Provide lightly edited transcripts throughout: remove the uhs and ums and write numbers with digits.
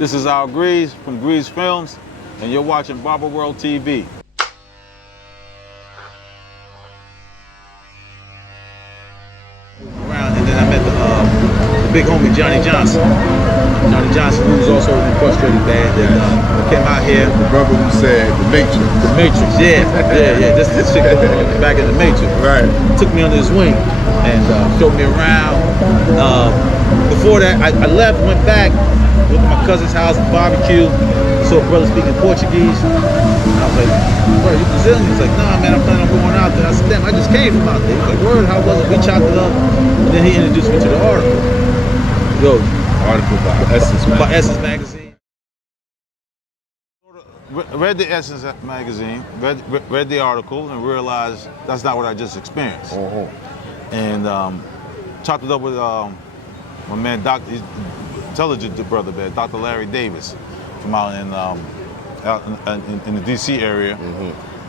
This is Al Greeze from Greeze Films, and you're watching Barber World TV. Around, and then I met the big homie Johnny Johnson. Johnny Johnson, who was also in Frustrated Band, and came out here. The brother who said The Matrix. The Matrix, yeah. This chick back in The Matrix. Right. Took me under his wing and showed me around. Before that, I left, went back, went to my cousin's house, barbecue. I saw a brother speaking Portuguese. And I was like, bro, you Brazilian? He's like, nah, man, I'm planning on going out there. I said, damn, I just came from out there. He's like, word, how was it? We chopped it up. And then he introduced me to the article. Yo, Article by Essence Magazine. By Essence Magazine. Read the Essence Magazine, read the article, and realized that's not what I just experienced. And chopped it up with my man, intelligent brother, man, Dr. Larry Davis, from out in the DC area.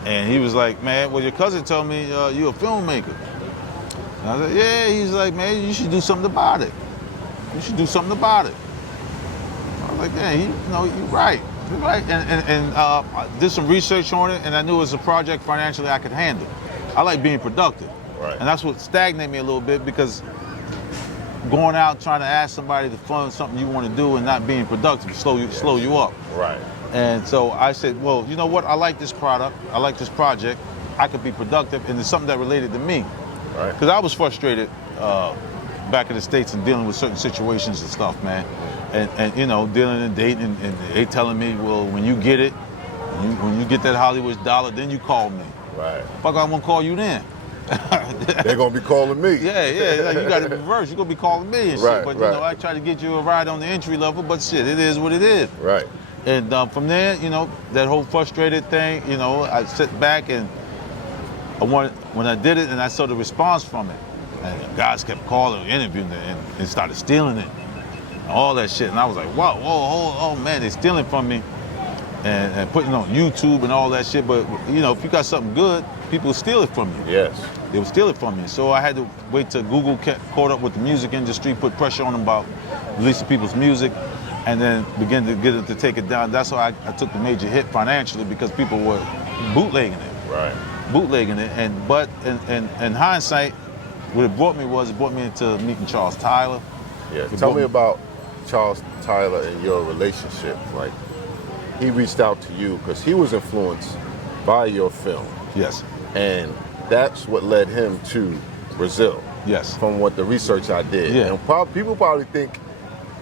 And he was like, man, well, your cousin told me you're a filmmaker. And I said, yeah. He's like, man, you should do something about it. You should do something about it. I was like, yeah, you're right. You're right. And I did some research on it, and I knew it was a project financially I could handle. I like being productive. Right. And that's what stagnated me a little bit, because going out trying to ask somebody to fund something you want to do and not being productive slow you up. Right. And so I said, well, you know what? I like this product. I like this project. I could be productive, and it's something that related to me. Right. Because I was frustrated back in the States and dealing with certain situations and stuff, man. And dealing and dating, and they telling me, well, when you get it, when you get that Hollywood dollar, then you call me. Right. Fuck, I won't call you then. They're gonna be calling me. Yeah. Like, you got to reverse. You're gonna be calling me and shit. But I try to get you a ride on the entry level. But shit, it is what it is. Right. And from there, that whole frustrated thing, I sit back and when I did it, and I saw the response from it, and guys kept calling, interviewing it, and started stealing it, and all that shit. And I was like, whoa, oh man, they're stealing from me, and putting it on YouTube and all that shit. But if you got something good, people will steal it from you. Yes. They would steal it from me. So I had to wait till Google caught up with the music industry, put pressure on them about releasing people's music, and then begin to get it to take it down. That's why I took the major hit financially, because people were bootlegging it. Right. Bootlegging it. But in hindsight, what it brought me into meeting Charles Tyler. Yeah. Tell me about Charles Tyler and your relationship. Like, he reached out to you because he was influenced by your film. Yes. And that's what led him to Brazil. Yes. From what the research I did. Yeah. And people probably think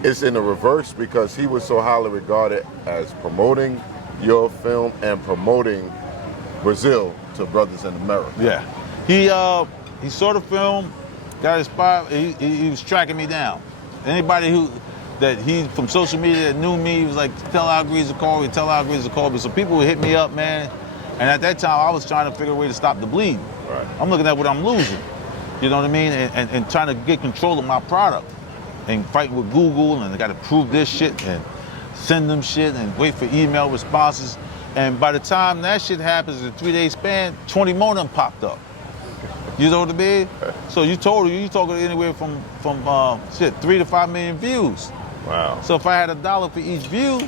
it's in the reverse, because he was so highly regarded as promoting your film and promoting Brazil to brothers in America. Yeah. He saw the film, got inspired. He was tracking me down. Anybody from social media that knew me, he was like, tell Al Greeze to call me, So people would hit me up, man. And at that time, I was trying to figure a way to stop the bleeding. Right. I'm looking at what I'm losing. You know what I mean? And trying to get control of my product. And fighting with Google, and I got to prove this shit, and send them shit, and wait for email responses. And by the time that shit happens in a 3-day span, 20 more of them popped up. You know what I mean? So you talking anywhere from 3 to 5 million views. Wow. So if I had $1 for each view,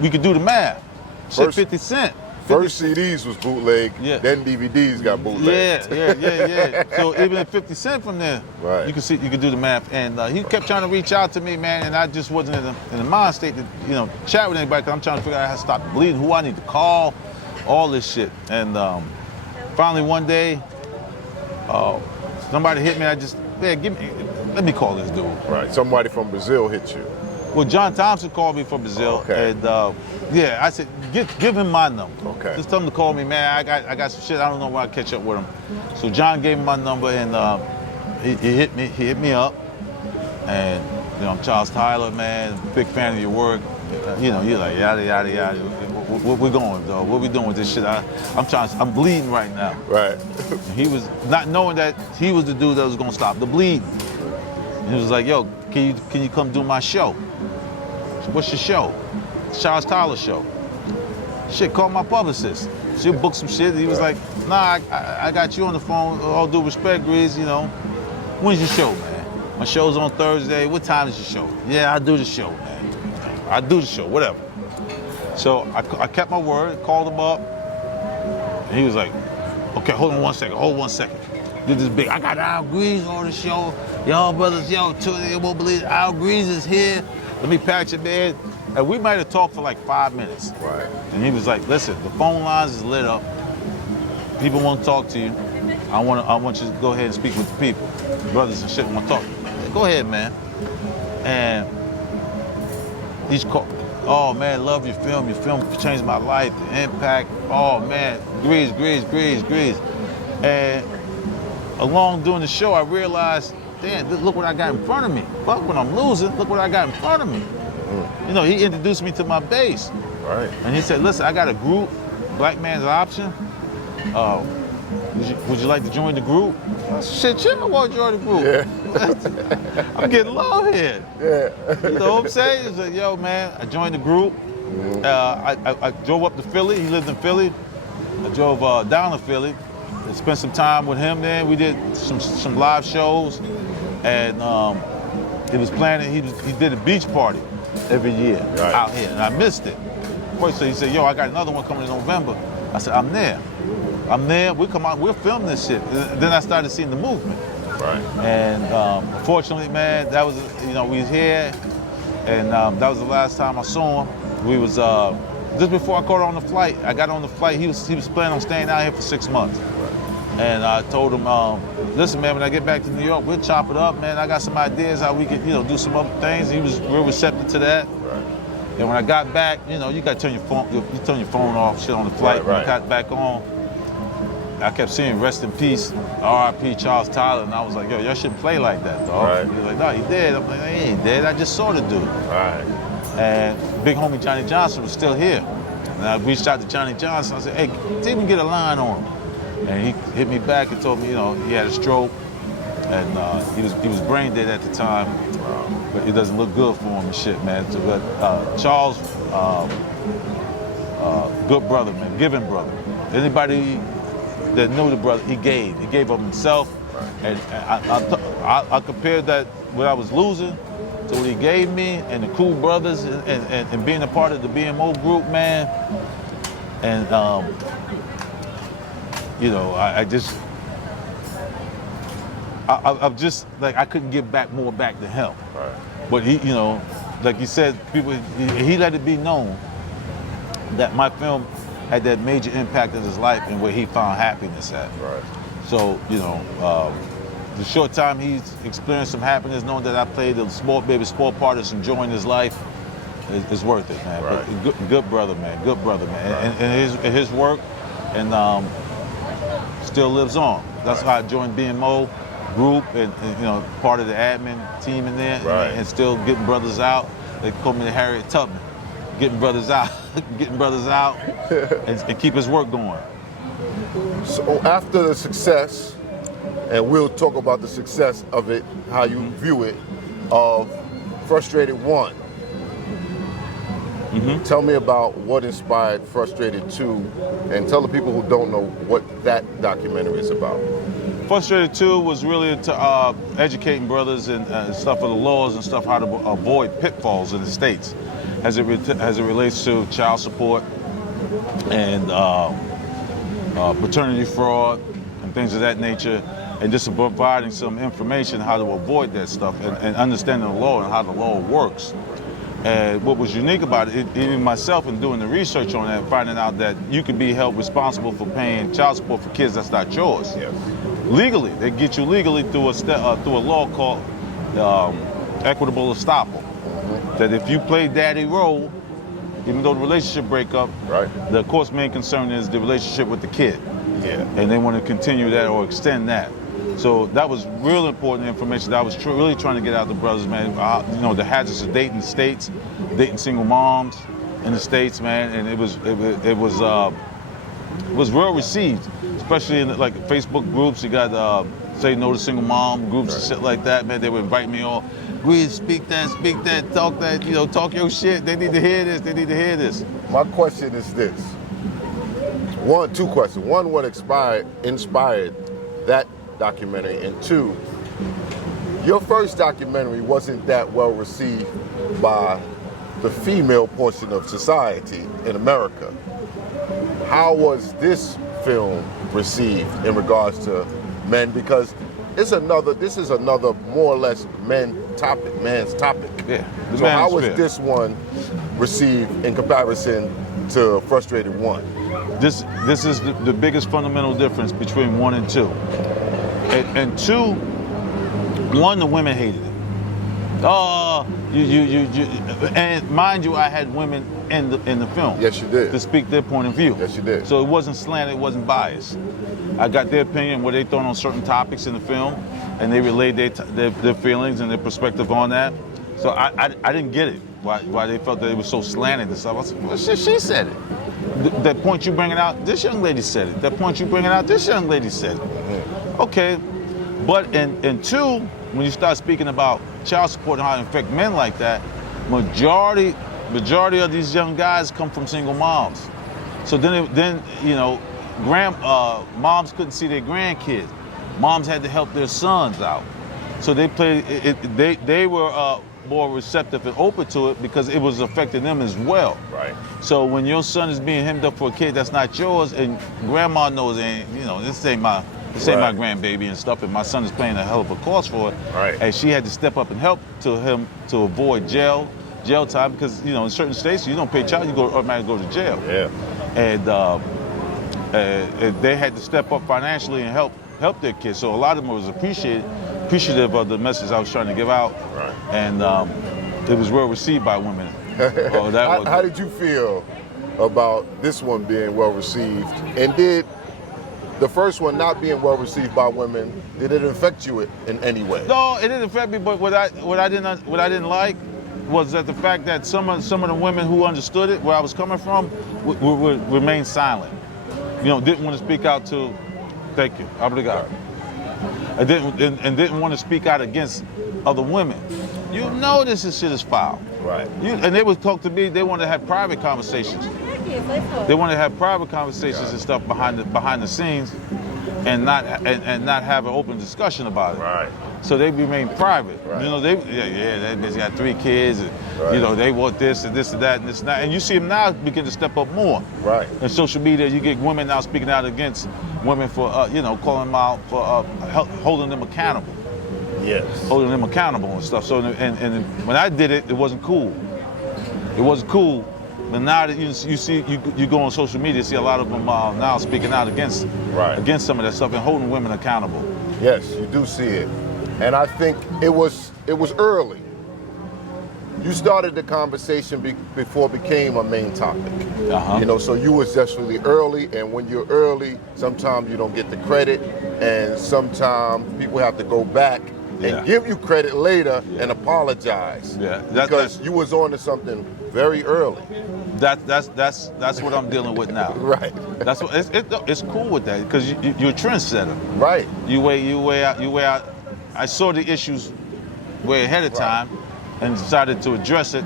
we could do the math. Shit, 50 cents. First CDs was bootleg, then DVDs got bootleg. Yeah. So even at 50 cents from there, right. you can do the math. And he kept trying to reach out to me, man, and I just wasn't in the mind state to chat with anybody, because I'm trying to figure out how to stop the bleeding, who I need to call, all this shit. And finally one day, somebody hit me. Let me call this dude. Right. Somebody from Brazil hit you. Well, John Thompson called me from Brazil, and I said, give him my number. Okay. Just tell him to call me, man. I got some shit. I don't know when I catch up with him. So John gave him my number, and he hit me. He hit me up, and I'm Charles Tyler, man. Big fan of your work. You're like yada yada yada. Where we going, dog? What we doing with this shit? I'm bleeding right now. Right. He was not knowing that he was the dude that was gonna stop the bleeding. He was like, yo, can you come do my show? What's your show? It's Charles Tyler show. Shit, call my publicist. She'll book some shit. He was like, nah, I got you on the phone. All due respect, Greeze, When's your show, man? my show's on Thursday. What time is your show? Yeah, I do the show, man. I do the show, whatever. So I kept my word, called him up, and he was like, okay, hold on 1 second, hold 1 second. Did this big, I got Al Greeze on the show. Y'all brothers, you won't believe it. Al Greeze is here. Let me patch it, man. And we might have talked for like 5 minutes. Right. And he was like, listen, the phone lines is lit up. People want to talk to you. I want you to go ahead and speak with the people. Brothers and shit want to talk. Go ahead, man. And he's called, oh man, love your film. Your film changed my life, the impact. Oh man, Greeze. And along doing the show, I realized, damn, look what I got in front of me. Fuck when I'm losing, look what I got in front of me. You know, he introduced me to my base. Right. And he said, listen, I got a group, Black Man's Option. Would you like to join the group? I said, shit, I want to join the group. Yeah. I'm getting low here. Yeah. You know what I'm saying? He's like, yo, man, I joined the group. I drove up to Philly. He lived in Philly. I drove down to Philly and spent some time with him there. We did some live shows. And it was planning, he did a beach party every year out here, and I missed it. First, so he said, yo, I got another one coming in November. I said, I'm there, we'll come out, we'll film this shit. And then I started seeing the movement. Right. And unfortunately, man, that was, we was here, and that was the last time I saw him. We was, just before I caught on the flight, I got on the flight, he was planning on staying out here for 6 months. And I told him, listen, man, when I get back to New York, we'll chop it up, man. I got some ideas how we could, do some other things. He was real receptive to that. Right. And when I got back, you got to turn your phone off, shit on the flight. Right. When I got back on, I kept seeing rest in peace, R.I.P. Charles Tyler, and I was like, yo, y'all shouldn't play like that, dog. Right. He was like, no, he did. I'm like, he ain't dead. I just saw the dude. Right. And big homie Johnny Johnson was still here. And I reached out to Johnny Johnson. I said, hey, didn't even get a line on him. And he hit me back and told me, he had a stroke, and he was brain dead at the time. But it doesn't look good for him and shit, man. So, but Charles, good brother, man, giving brother. Anybody that knew the brother, he gave of himself. And I compared that what I was losing to what he gave me, and the cool brothers, and being a part of the BMO group, man. And I'm just like, I couldn't give more back to him. Right. But he, like you said, he let it be known that my film had that major impact in his life and where he found happiness at. Right. So, the short time he's experienced some happiness, knowing that I played a sport part that's enjoying his life, is worth it, man. Right. But good brother, man. Right. And his work, and still lives on. That's why I joined BMO group and part of the admin team in there, right. and still getting brothers out. They call me the Harriet Tubman, getting brothers out, and keep his work going. So after the success, and we'll talk about the success of it, how you view it, of Frustrated 1. Tell me about what inspired Frustrated 2, and tell the people who don't know what that documentary is about. Frustrated 2 was really to educating brothers and stuff of the laws and stuff, how to avoid pitfalls in the States as it relates to child support and paternity fraud and things of that nature, and just providing some information how to avoid that stuff and understanding the law and how the law works. And what was unique about it, even myself in doing the research on that, finding out that you could be held responsible for paying child support for kids that's not yours. Yes. Legally, they get you legally through a law called equitable estoppel. That if you play daddy role, even though the relationship break up, right. the court's main concern is the relationship with the kid. Yeah. And they want to continue that or extend that. So that was real important information that I was really trying to get out to brothers, man. The hazards of dating the States, dating single moms in the States, man, and it was well received, especially in like Facebook groups. You got Say No to Single Mom groups and shit like that, man. They would invite me on. Greeze, speak that, talk that, talk your shit. They need to hear this. My question is this. Two questions. One, what inspired that documentary, and two, Your first documentary wasn't that well received by the female portion of society in America. How was this film received in regards to men? Because this is another more or less man's topic. Yeah. So how was this one received in comparison to Frustrated One? This is the biggest fundamental difference between 1 and 2. And 2, 1, the women hated it. Oh, you, and mind you, I had women in the film. Yes, you did. To speak their point of view. Yes, you did. So it wasn't slanted, it wasn't biased. I got their opinion, what they thought on certain topics in the film, and they relayed their feelings and their perspective on that. So I didn't get it, why they felt that it was so slanted and stuff. I said, well, she said it. That point you bringing out, this young lady said it. That point you bringing out, this young lady said it. Okay, but in 2, when you start speaking about child support and how it affect men like that, majority of these young guys come from single moms. So then you know, moms couldn't see their grandkids. Moms had to help their sons out. So they were more receptive and open to it because it was affecting them as well. Right. So when your son is being hemmed up for a kid that's not yours, and grandma knows, and this ain't my grandbaby and stuff, and my son is paying a hell of a cost for it. Right. And she had to step up and help him to avoid jail time because in certain states you don't pay child, you automatically go to jail. Yeah. And they had to step up financially and help their kids. So a lot of them was appreciative of the message I was trying to give out. Right. And it was well received by women. How did you feel about this one being well received? And did the first one not being well received by women, did it affect you in any way? No, it didn't affect me. But what I didn't like was that the fact that some of the women who understood it, where I was coming from, would remain silent. Didn't want to speak out to. Thank you. Obrigado. I didn't want to speak out against other women. This shit is foul. Right. And they would talk to me. They wanted to have private conversations. They wanted to have private conversations and stuff behind the scenes, and not have an open discussion about it. Right. So they remain private. Right. That bitch got 3 kids, and right. They want this and this and that and this and that. And you see them now begin to step up more. Right. In social media, you get women now speaking out against women for calling them out for holding them accountable. Yes. Holding them accountable and stuff. So and when I did it, it wasn't cool. It wasn't cool. But now that you go on social media, see a lot of them now speaking out against some of that stuff and holding women accountable. Yes, you do see it, and I think it was early. You started the conversation before it became a main topic. Uh-huh. So you was just really early, and when you're early, sometimes you don't get the credit, and sometimes people have to go back and give you credit later and apologize. Yeah, because you was on to something very early. That's what I'm dealing with now. Right. That's what it's cool with that because you're a trendsetter. Right. You weigh out. I saw the issues way ahead of time, and decided to address it,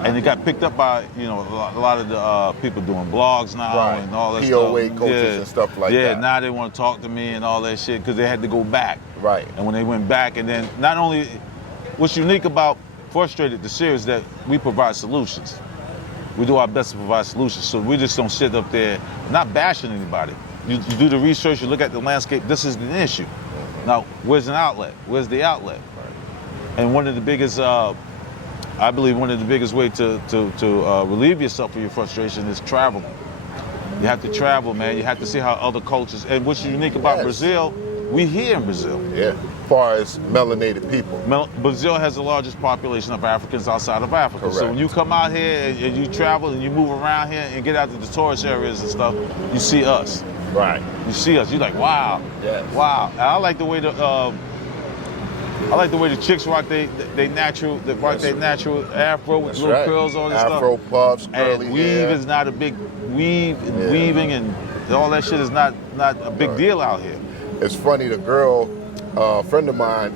and it got picked up by a lot of the people doing blogs now and all that POA stuff. coaches and stuff like that. Yeah, now they want to talk to me and all that shit because they had to go back. Right. And when they went back, and then not only, what's unique about Frustrated, the series, that we provide solutions. We do our best to provide solutions, so we just don't sit up there not bashing anybody. You do the research, you look at the landscape, this is the issue. Now, where's an outlet? Where's the outlet? And one of the biggest, I believe one of the biggest ways to relieve yourself of your frustration is travel. You have to travel, man. You have to see how other cultures, and what's unique about Brazil, we here in Brazil. Yeah, as far as melanated people. Brazil has the largest population of Africans outside of Africa. Correct. So when you come out here and you travel and you move around here and get out to the tourist areas and stuff, you see us. Right. You see us. You're like, wow. Yes. Wow. And I like the way the chicks rock their natural afro with little curls on and stuff. Afro puffs, curly and weave hair. is not a big weaving and all that shit is not a big deal out here. It's funny, the girl, a friend of mine,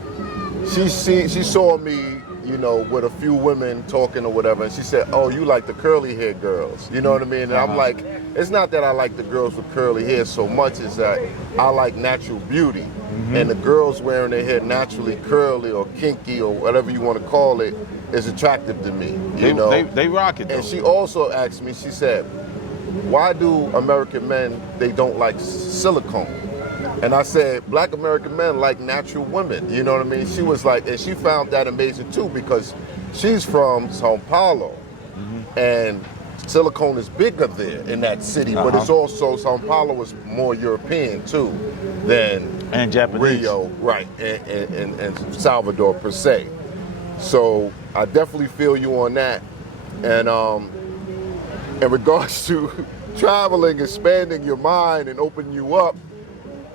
she saw me you know, with a few women talking or whatever, and she said, "Oh, you like the curly hair girls?" You know what I mean? And I'm like, it's not that I like the girls with curly hair so much as that I like natural beauty, and the girls wearing their hair naturally curly or kinky or whatever you want to call it is attractive to me. You know, they rock it. Though. And she also asked me, she said, "Why do American men they don't like silicone?" And I said, black American men like natural women. You know what I mean? She was like, and she found that amazing too because she's from Sao Paulo, and silicone is bigger there in that city. But it's also Sao Paulo is more European too than and Japanese. Rio, right, and Salvador per se. So I definitely feel you on that. And in regards to traveling, expanding your mind and opening you up,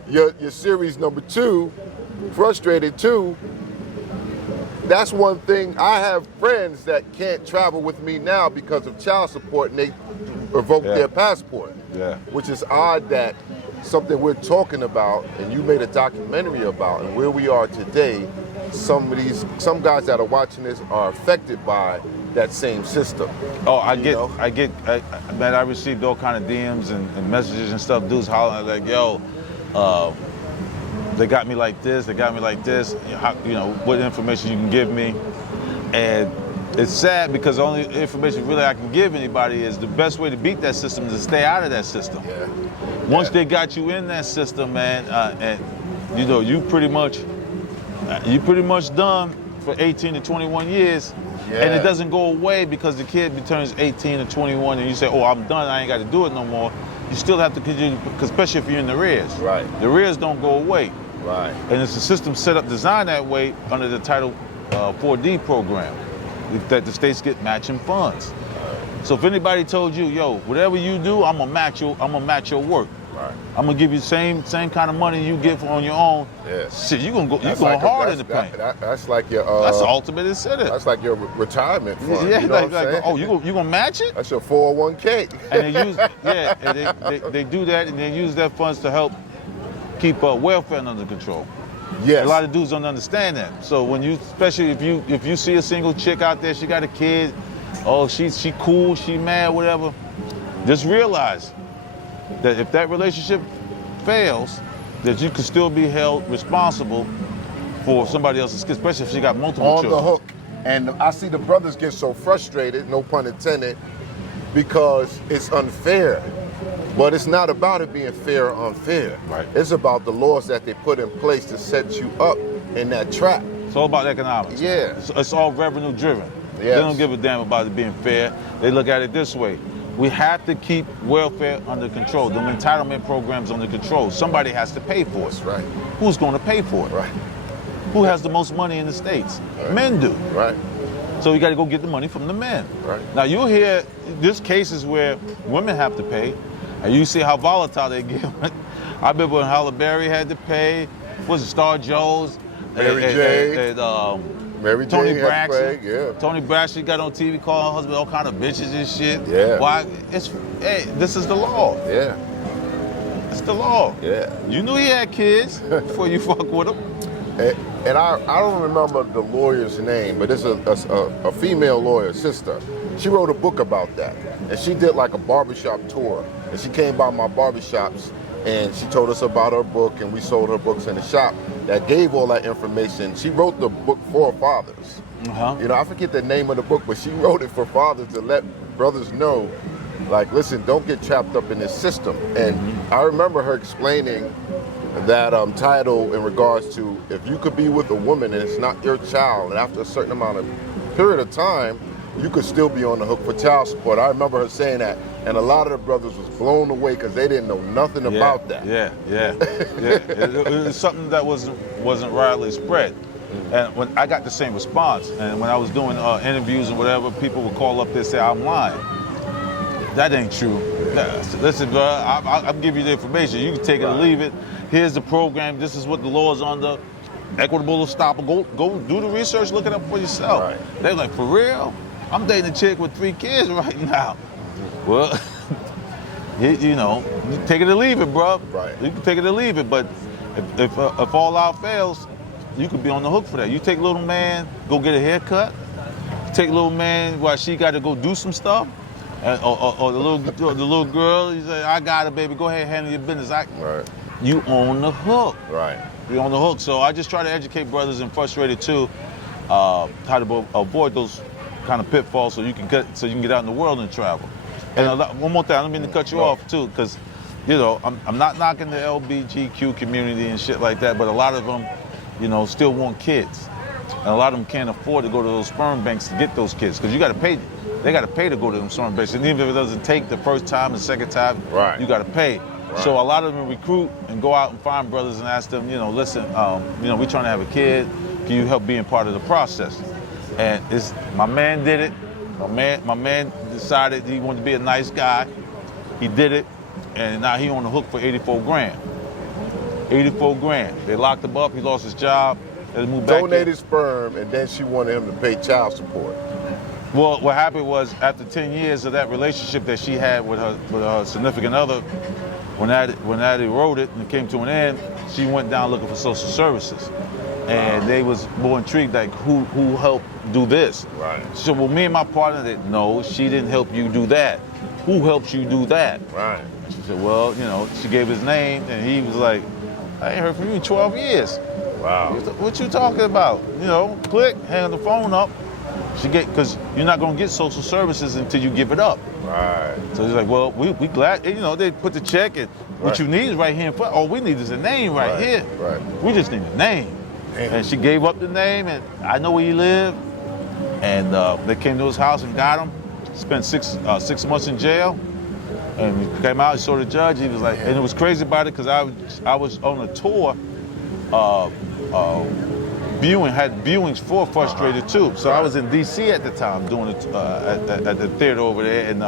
your series number 2, Frustrated 2, that's one thing. I have friends that can't travel with me now because of child support and they revoked their passport. Yeah. Which is odd that something we're talking about and you made a documentary about and where we are today, some guys that are watching this are affected by that same system. Oh, man, I received all kind of DMs and messages and stuff. Dudes hollering like, yo, they got me like this, you know, what information you can give me. And it's sad because the only information really I can give anybody is the best way to beat that system is to stay out of that system. Yeah. Once they got you in that system, man, and you know, you pretty much done for 18 to 21 years. Yeah. And it doesn't go away because the kid turns 18 or 21 and you say, oh, I'm done, I ain't got to do it no more. You still have to continue, especially if you're in the rears. Right. The rears don't go away. Right. And it's a system designed that way under the Title 4D program, that the states get matching funds. So if anybody told you, yo, whatever you do, I'm gonna match your work. Right. I'm gonna give you the same kind of money you get on your own. Yeah. Shit, you're going hard in the paint. That's like your that's the ultimate incentive. That's like your retirement fund. Yeah, you know what I'm saying? oh, you gonna match it? That's your 401k. And they do that, and they use their funds to help keep welfare under control. Yes. A lot of dudes don't understand that. So when you, especially if you see a single chick out there, she got a kid, oh, she cool, she mad, whatever, just realize that if that relationship fails, that you could still be held responsible for somebody else's kids, especially if she got multiple children. On the hook. And I see the brothers get so frustrated, no pun intended, because it's unfair. But it's not about it being fair or unfair. Right. It's about the laws that they put in place to set you up in that trap. It's all about economics. Yeah. It's all revenue driven. Yes. They don't give a damn about it being fair. They look at it this way. We have to keep welfare under control, the entitlement programs under control. Somebody has to pay for it. That's right. Who's going to pay for it? Right. Who has the most money in the States? Right. Men do. Right. So you got to go get the money from the men. Right. Now you'll hear there's cases where women have to pay, and you see how volatile they get. I remember when Halle Berry had to pay. Was it Star Jones? Mary J. Mary Tony J. Braxton. Yeah. Tony Braxton got on TV calling her husband all kind of bitches and shit. Yeah. Why? This is the law. Yeah. It's the law. Yeah. You knew he had kids before you fuck with him. And I don't remember the lawyer's name, but it's a female lawyer, sister. She wrote a book about that. And she did like a barbershop tour. And she came by my barbershops and she told us about her book, and we sold her books in the shop that gave all that information. She wrote the book for fathers. Uh-huh. You know, I forget the name of the book, but she wrote it for fathers to let brothers know, like, listen, don't get trapped up in this system. And I remember her explaining that title in regards to if you could be with a woman and it's not your child, and after a certain amount of period of time, you could still be on the hook for child support. I remember her saying that, and a lot of the brothers was blown away because they didn't know nothing about that. Yeah. It was something that wasn't widely spread. And when I got the same response, and when I was doing interviews and whatever, people would call up there and say, I'm lying. That ain't true. Listen, bro, I'll give you the information. You can take it or leave it. Here's the program. This is what the law is under. Equitable estoppel. Go do the research. Look it up for yourself. Right. They're like, for real? I'm dating a chick with 3 kids right now. Well, you know, you take it or leave it, bro. Right. You can take it or leave it, but if all out fails, you could be on the hook for that. You take little man, go get a haircut. Take little man while she got to go do some stuff. Or the little girl, you say, I got it, baby. Go ahead, handle your business. Right. You on the hook. Right. You on the hook. So I just try to educate brothers and Frustrated too, how to avoid those kind of pitfalls so you can get out in the world and travel. And one more thing, I don't mean to cut you off too, because you know I'm not knocking the LGBTQ community and shit like that, but a lot of them, you know, still want kids, and a lot of them can't afford to go to those sperm banks to get those kids because you got to pay. They got to pay to go to them sperm banks, and even if it doesn't take the first time, the second time, right, you got to pay. Right. So a lot of them recruit and go out and find brothers and ask them, you know, listen, you know, we're trying to have a kid. Can you help being part of the process? And my man did it. My man decided he wanted to be a nice guy. He did it, and now he on the hook for 84 grand. 84 grand. They locked him up. He lost his job. They moved back. Donated sperm, and then she wanted him to pay child support. Well, what happened was after 10 years of that relationship that she had with her significant other, when that eroded and it came to an end, she went down looking for social services. And they was more intrigued, like, who helped do this? Right. So, well, me and my partner said, no, she didn't help you do that. Who helps you do that? Right. She said, well, you know, she gave his name, and he was like, I ain't heard from you in 12 years. Wow. What you talking about? You know, click, hang the phone up. Because you're not going to get social services until you give it up. Right. So he's like, well, we glad, you know, they put the check, and what you need is right here in front. All we need is a name right here. Right. We just need a name. Damn. And she gave up the name, and I know where he lived. And they came to his house and got him. Spent 6 months in jail. And he came out, he saw the judge. He was like, and it was crazy about it because I was on a tour, had viewings for Frustrated too. So I was in D.C. at the time doing it at the theater over there, and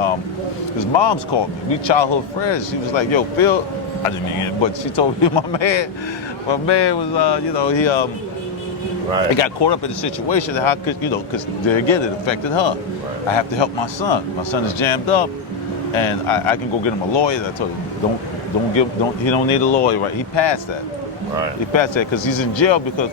his mom's called me. We childhood friends. She was like, "Yo, Phil," I didn't mean it, but she told me my man was, you know, he got caught up in the situation. How could, you know, because again it affected her. Right. I have to help my son. My son is jammed up, and I can go get him a lawyer. I told him, he don't need a lawyer. Right? He passed that. Right. He passed that because he's in jail because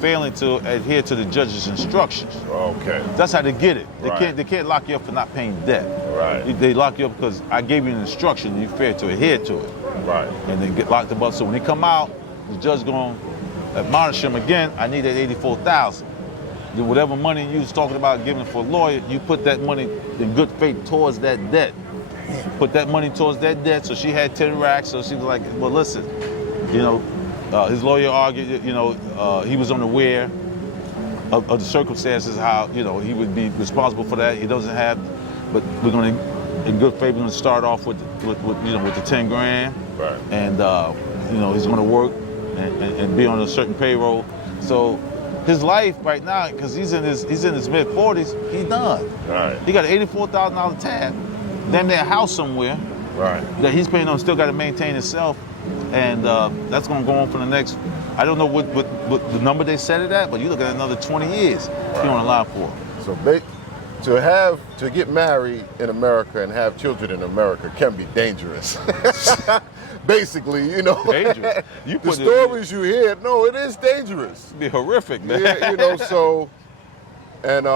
failing to adhere to the judge's instructions. Okay. That's how they get it. They can't lock you up for not paying debt. Right. They lock you up because I gave you an instruction and you failed to adhere to it. Right. And they get locked up. So when he come out, the judge going to admonish him again. I need that $84,000. Whatever money you was talking about giving for a lawyer, you put that money in good faith towards that debt. Put that money towards that debt. So she had 10 racks. So she was like, well, listen, you know. His lawyer argued, you know, he was unaware of the circumstances, how, you know, he would be responsible for that. He doesn't have, but we're going to, in good faith, we're going to start off with the 10 grand. Right. And, you know, he's going to work and be on a certain payroll. So his life right now, because he's in his mid-40s, he's done. Right. He got an $84,000 tab, damn near a house somewhere. Right. That he's paying on, still got to maintain himself. And that's going to go on for the next, I don't know what the number they set it at, but you look at another 20 years you're on the line for. So to get married in America and have children in America can be dangerous. Basically, you know. Dangerous. The stories you hear, no, it is dangerous. It'd be horrific, man. Yeah, you know, so, and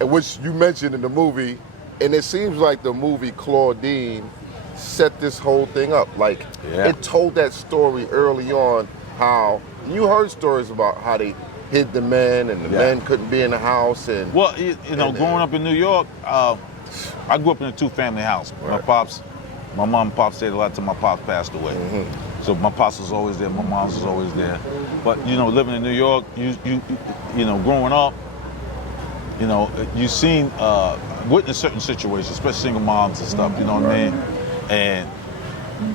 which you mentioned in the movie, and it seems like the movie Claudine set this whole thing up. Like, it told that story early on, how you heard stories about how they hid the men and the men couldn't be in the house. And well, you know, growing up in New York, I grew up in a 2-family house. Right. My mom and pop stayed a lot till my pops passed away. Mm-hmm. So my pops was always there, my mom was always there. But you know, living in New York, you know, growing up, you know, you seen witness certain situations, especially single moms and stuff. You know what I mean? And,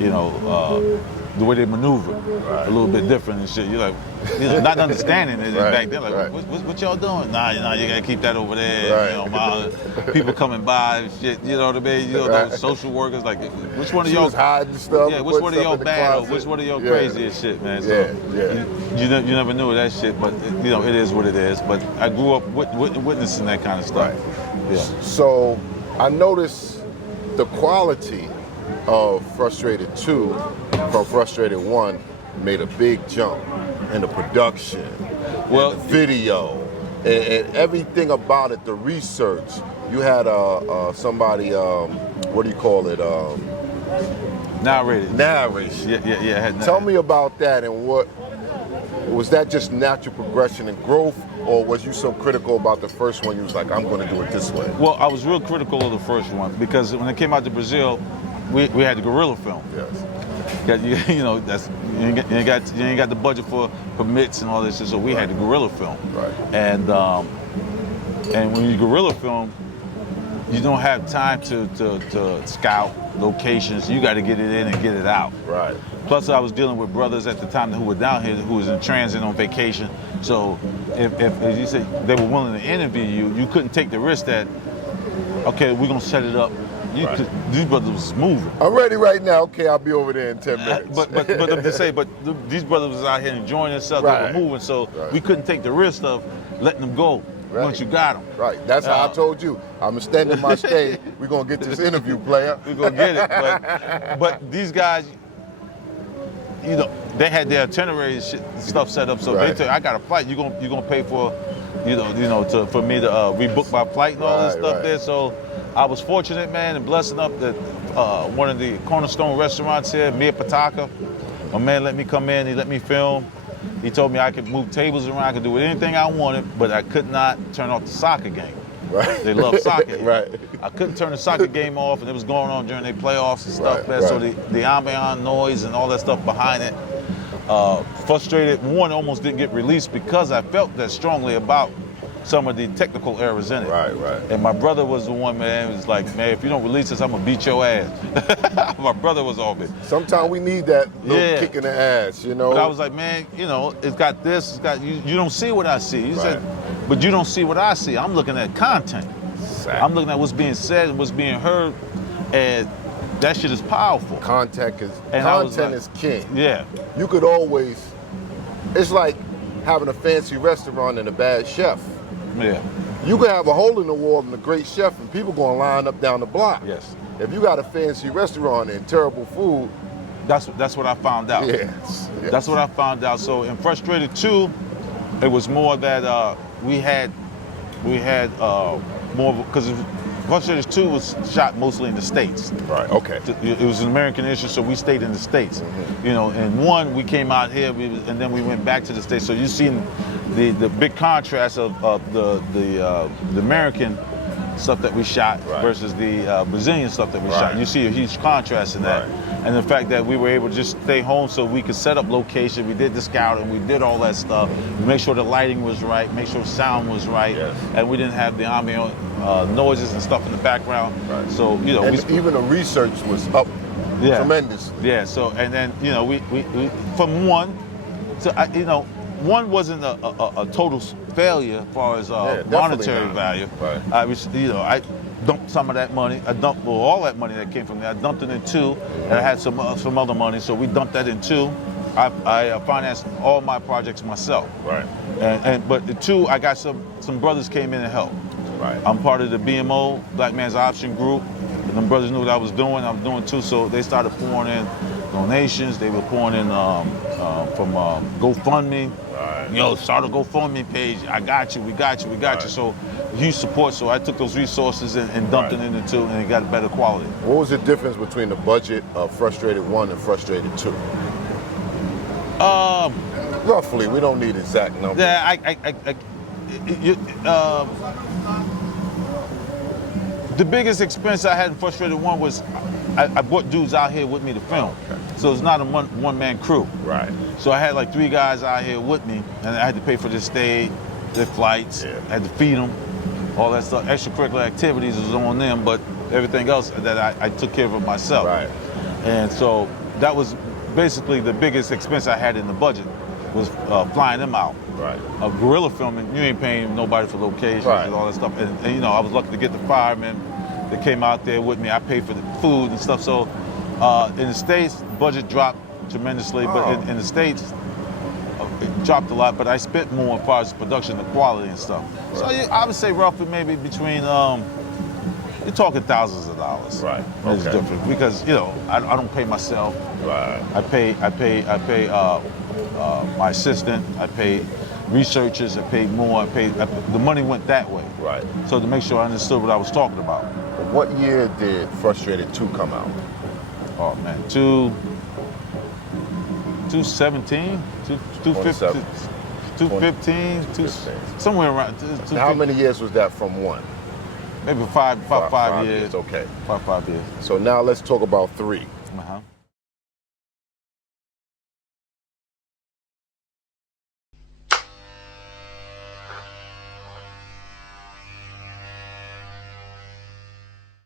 you know, the way they maneuver, a little bit different and shit. You're like, you know, not understanding it back then. Like, what y'all doing? Nah, you gotta keep that over there. You know, people coming by and shit. You know what I mean? You know, those social workers. Like, which one of y'all hiding stuff? Yeah, which one of y'all bad or which one of y'all crazy as shit, man? So you never knew that shit, but you know, it is what it is. But I grew up witnessing that kind of stuff. Right. Yeah. So I noticed the quality of Frustrated 2 from Frustrated 1 made a big jump. and the production, Well, and the video, and everything about it, the research. You had somebody, what do you call it? narrated. Narration. Yeah. Had Tell me about that, and what was that? Just natural progression and growth, or was you so critical about the first one? You was like, I'm going to do it this way. Well, I was real critical of the first one because when it came out to Brazil, we had the guerrilla film. Yes. You know, you ain't got the budget for permits and all this shit, so we had the guerrilla film. Right. And when you guerrilla film, you don't have time to scout locations. You got to get it in and get it out. Right. Plus, I was dealing with brothers at the time who were down here who was in transit on vacation. So if as you said, they were willing to interview you, you couldn't take the risk that, okay, we're gonna set it up. These brothers was moving. I'm ready right now. Okay, I'll be over there in 10 minutes. But I'm just saying, these brothers was out here enjoying themselves. Right. They were moving, so we couldn't take the risk of letting them go once you got them. Right. That's how I told you. I'm extending my stay. We're gonna get this interview, player. We're gonna get it. But these guys, you know, they had their itinerary stuff set up, so they tell you, I got a flight. You're gonna pay for, for me to rebook my flight and all this stuff there. So I was fortunate, man, and blessed enough that one of the cornerstone restaurants here, Mia Pataka, my man let me come in. He let me film. He told me I could move tables around, I could do anything I wanted, but I could not turn off the soccer game. Right. They love soccer. Right. I couldn't turn the soccer game off, and it was going on during their playoffs and stuff. Man. So the ambient noise and all that stuff behind it, frustrated. One almost didn't get released because I felt that strongly about some of the technical errors in it. Right. And my brother was the one, man, who was like, man, if you don't release this, I'm gonna beat your ass. My brother was on me. Sometimes we need that little kick in the ass, you know. But I was like, man, it's got this, it's got you don't see what I see. He said, but you don't see what I see. I'm looking at content. Exactly. I'm looking at what's being said and what's being heard, and that shit is powerful. Content is king. Yeah. You could always, it's like having a fancy restaurant and a bad chef. Yeah. You could have a hole in the wall and a great chef, and people gonna line up down the block. Yes. If you got a fancy restaurant and terrible food, that's what I found out. Yes. That's what I found out. So in Frustrated 2, it was more that we had more because Frustrated 2 was shot mostly in the States. Right. Okay. It was an American issue, so we stayed in the States. Mm-hmm. And 1 we came out here, and then we went back to the States. So you seen the big contrast of the American stuff that we shot versus the Brazilian stuff that we shot. You see a huge contrast in that. And the fact that we were able to just stay home so we could set up location. We did the scouting, we did all that stuff. We make sure the lighting was right, make sure sound was right, and we didn't have the ambient noises and stuff in the background. Right. So and even the research was up tremendous. Yeah. So and then we from 1 to 1 wasn't a total failure as far as monetary value. Right. I dumped some of that money. I dumped all that money that came from there. I dumped it in 2, and I had some other money, so we dumped that in 2. I financed all my projects myself. Right. But the 2, I got some brothers came in and helped. Right. I'm part of the BMO, Black Man's Option Group. And them brothers knew what I was doing too, so they started pouring in donations. They were pouring in from GoFundMe. Right. Start a GoFundMe page. I got you. We got you. So huge support. So I took those resources and dumped it into 2, and it got a better quality. What was the difference between the budget of Frustrated 1 and Frustrated 2? Roughly. We don't need exact numbers. The biggest expense I had in Frustrated 1 was I brought dudes out here with me to film. Okay. So it's not a one-man crew. Right. So I had like 3 guys out here with me, and I had to pay for their stay, their flights, I had to feed them, all that stuff. Extracurricular activities was on them, but everything else that I took care of myself. Right. And so that was basically the biggest expense I had in the budget was flying them out. Right. Guerrilla filming, you ain't paying nobody for locations and all that stuff. And I was lucky to get the firemen that came out there with me. I paid for the food and stuff. So in the States, the budget dropped tremendously, but in the States, it dropped a lot, but I spent more as far as production, the quality and stuff. Right. So I would say roughly maybe between, you're talking thousands of dollars. Right. It's different because, I don't pay myself. Right. I pay my assistant, I paid researchers, I paid more, the money went that way. Right. So to make sure I understood what I was talking about. What year did Frustrated 2 come out? Oh man, 217, 215, 215, somewhere around. How many years was that from 1? Maybe five years. Okay. Five years. So now let's talk about 3.